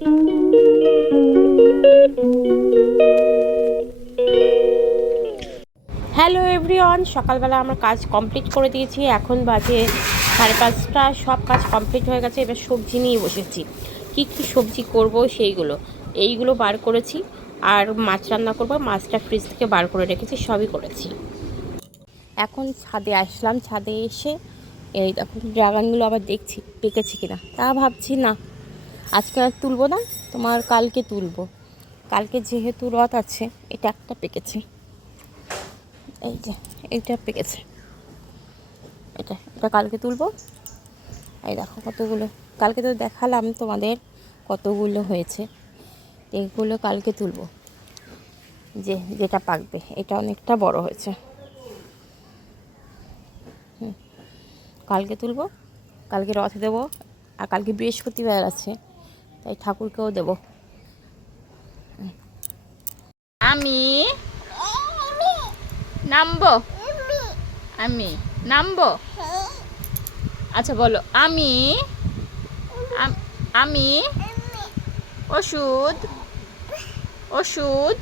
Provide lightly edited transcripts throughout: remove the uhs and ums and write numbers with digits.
Hello everyone, সকালবেলা আমার কাজ কমপ্লিট করে দিয়েছি। এখন বাজে 5:30। সব কাজ কমপ্লিট হয়ে গেছে। এবার সবজি নিয়ে বসেছি। কি কি সবজি করব এইগুলো বার করেছি। আর মাছ রান্না করব, মাছটা ফ্রিজ থেকে বার করে রেখেছি, সবই করেছি। এখন ছাদে আসলাম। ছাদে এসে এই দেখো ড্রাগনগুলো আবার দেখছি পেকেছে কিনা। তা ভাবছি না, আজকে আর তুলবো না, তোমার কালকে তুলবো। কালকে যেহেতু রথ আছে, এটা একটা পেকেছে, এই যে এইটা পেকেছে, এটা এটা কালকে তুলবো। এই দেখো কতগুলো, কালকে তো দেখালাম তোমাদের কতগুলো হয়েছে। এইগুলো কালকে তুলবো, যেটা পাকবে। এটা অনেকটা বড় হয়েছে, কালকে তুলবো। কালকে রথে দেবো, আর কালকে বৃহস্পতিবার আছে, তাই ঠাকুরকেও দেবো। আমি নামবো, আমি নামবো। আচ্ছা বলো, আমি আমি ওষুধ ওষুধ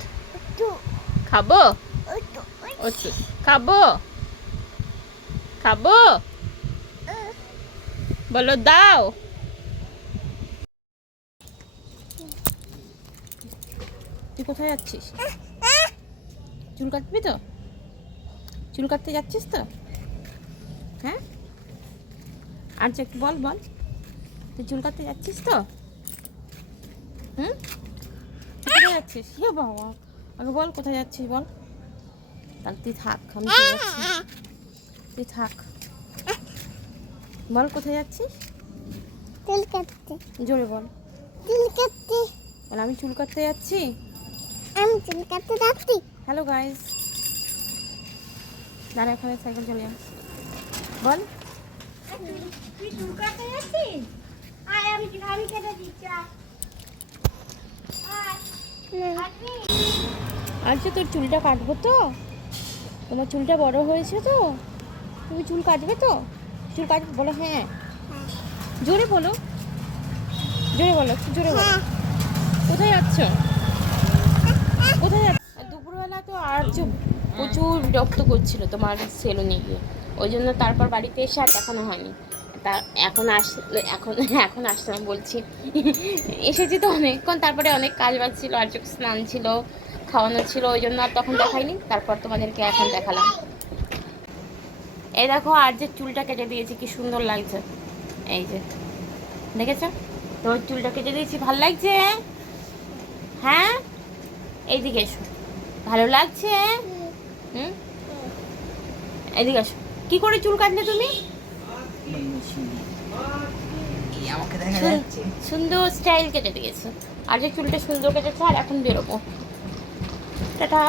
খাবো, ওষুধ খাবো, খাবো বলো, দাও। তুই কোথায় যাচ্ছিস? চুল কাটবি তো? চুল কাটতে যাচ্ছিস তো? হ্যাঁ, আর যে একটু বল বল, তুই চুল কাটতে যাচ্ছিস তো? হুম, কোথায় যাচ্ছিস? হে বাবা, আগে বল কোথায় যাচ্ছিস বল। তাহলে তুই থাক, আমি চলে যাচ্ছি, তুই থাক। বল কোথায় যাচ্ছিস? চুল কাটতে। জোরে বল। চুল কাটতে। বল আমি চুল কাটতে যাচ্ছি, আমি চুল কাটতে যাচ্ছি। হ্যালো গাইস, দাঁড়া, এখানে সাইকেল চলে যা। বল তুই চুল কাটতে যাচ্ছিস? আয়, আমি কেটে দিচ্ছি। আচ্ছা, তোর চুলটা কাটবো তো? তোমার চুলটা বড় হয়েছে তো? তুমি চুল কাটবে তো? চুল কাটবে বলো, হ্যাঁ জোরে বলো, জোরে বলো, একটু জোরে বলো। কোথায় যাচ্ছ? কোথায় যাচ্ছ? দুপুরবেলা তো আর প্রচুর বিরক্ত করছিল তোমার সেলুনে গিয়ে, ওই জন্য তারপর বাড়িতে এসে আর দেখানো হয়নি। তা এখন আসলাম বলছি। এসেছি তো অনেকক্ষণ, তারপরে অনেক কাজ বাজ ছিল, আর স্নান ছিল, খাওয়ানো ছিল, ওই জন্য আর তখন দেখাইনি। তারপর তোমাদেরকে এখন দেখালাম। এই দেখো, আর যে চুলটা কেটে দিয়েছি, কি সুন্দর লাগছে। এই যে দেখেছ, তোর চুলটা কেটে দিয়েছি, ভালো লাগছে? হ্যাঁ, এইদিকে এসো, ভালো লাগছে? হুম, এদিকে আসো। কি করে চুল কাটলে তুমি? সুন্দর স্টাইল কেটে দিয়েছো, আর যে চুলটা সুন্দর কেটেছো। আর এখন বেরোবো, টাটা।